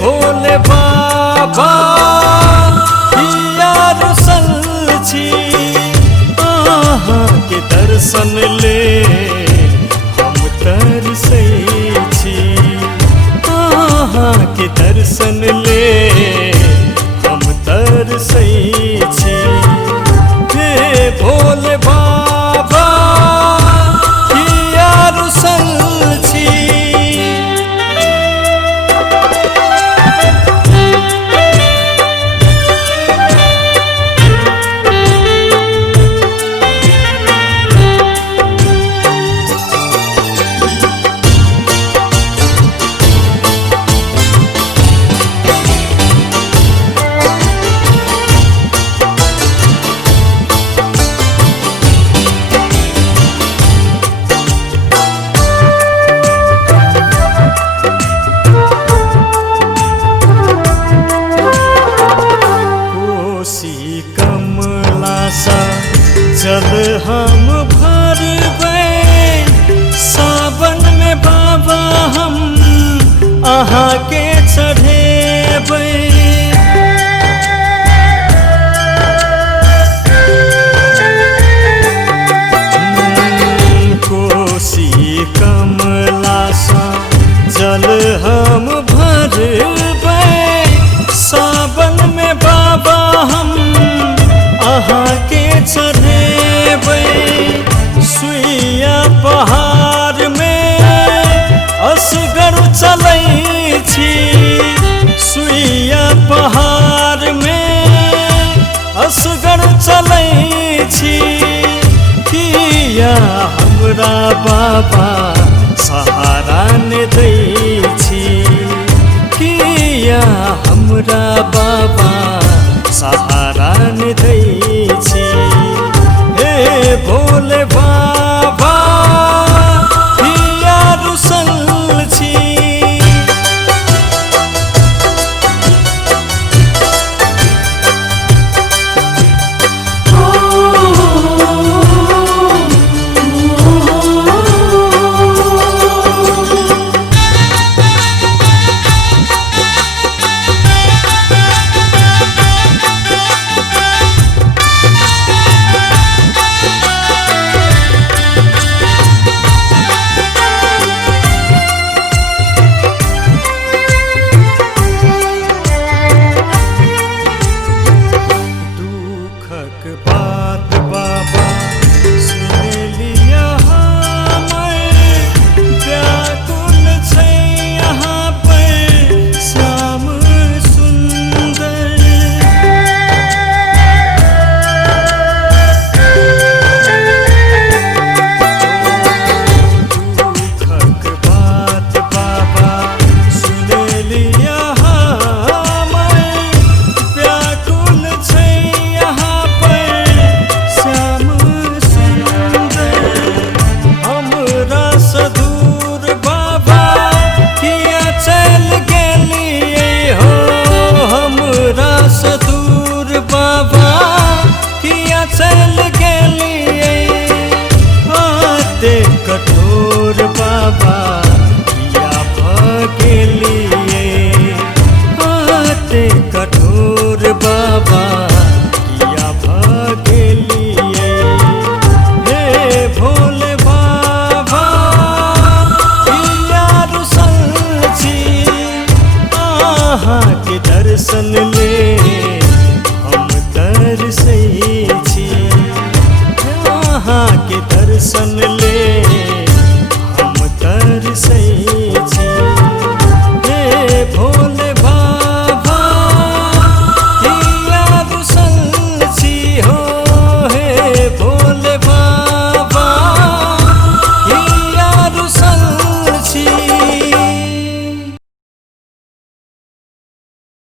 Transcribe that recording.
भोले बाबा रुसल छी अहाँ के दर्शन ले हम तरसै छी अहाँ के दर्शन ले हम तरसै छी हे भोले बाबा रुसल छी। जल हम भरबै सावन में बाबा हम अहाँ के चढ़ेबै कोसी कमला सा जल हम भरबै सावन में बाबा हम अहाँ के चढ़ेबै सुइया पहाड़ में असगर चलै छी सुइया पहाड़ में असगर चलै छी किया हमरा बाबा सहारा ने दै छी किया हमरा बाबा सहारा ने दै छी हे भोले बाबा रुसल छी। बात बाबा सुन लिया हमें व्याकुल छै यहाँ पर श्याम सुंदर दुखक बात बाबा सुन लिया हमें व्याकुल छै बाबा किया चल गेलिए हाथे कठोर बाबा किया भगेलिए हाथे कठोर बाबा किया भगेलिए हे भोले बाबा रुसल छी अहाँ के दर्शन ले तरसै छी अहाँ के दर्शन ले